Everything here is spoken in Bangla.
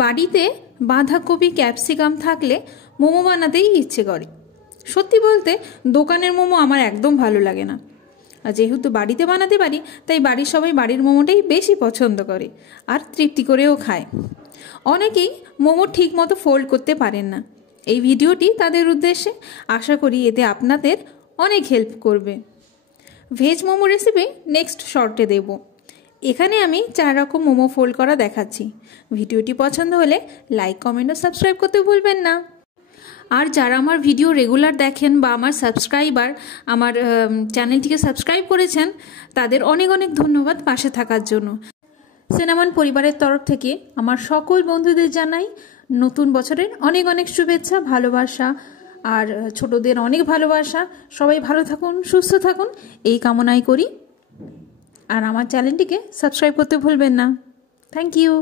বাড়িতে বাঁধাকপি ক্যাপসিকাম থাকলে মোমো বানাতেই ইচ্ছে করে। সত্যি বলতে দোকানের মোমো আমার একদম ভালো লাগে না। আর যেহেতু বাড়িতে বানাতে পারি তাই বাড়ির সবাই বাড়ির মোমোটাই বেশি পছন্দ করে আর তৃপ্তি করেও খায়। অনেকেই মোমো ঠিক মতো ফোল্ড করতে পারেন না। এই ভিডিওটি তাদের উদ্দেশ্যে, আশা করি এতে আপনাদের অনেক হেল্প করবে। ভেজ মোমো রেসিপি নেক্সট শর্টে দেব। এখানে আমি 4 রকম মোমো ফোল্ড করা দেখাচ্ছি। ভিডিওটি পছন্দ হলে লাইক, কমেন্ট ও সাবস্ক্রাইব করতে ভুলবেন না। আর যারা আমার ভিডিও রেগুলার দেখেন বা আমার সাবস্ক্রাইবার, আমার চ্যানেলটিকে সাবস্ক্রাইব করেছেন, তাদের অনেক অনেক ধন্যবাদ পাশে থাকার জন্য। সিনেমান পরিবারের তরফ থেকে আমার সকল বন্ধুদের জানাই নতুন বছরের অনেক অনেক শুভেচ্ছা, ভালোবাসা আর ছোটদের অনেক ভালোবাসা। সবাই ভালো থাকুন, সুস্থ থাকুন এই কামনাই করি। আর আমার চ্যানেলটিকে সাবস্ক্রাইব করতে ভুলবেন না। Thank you.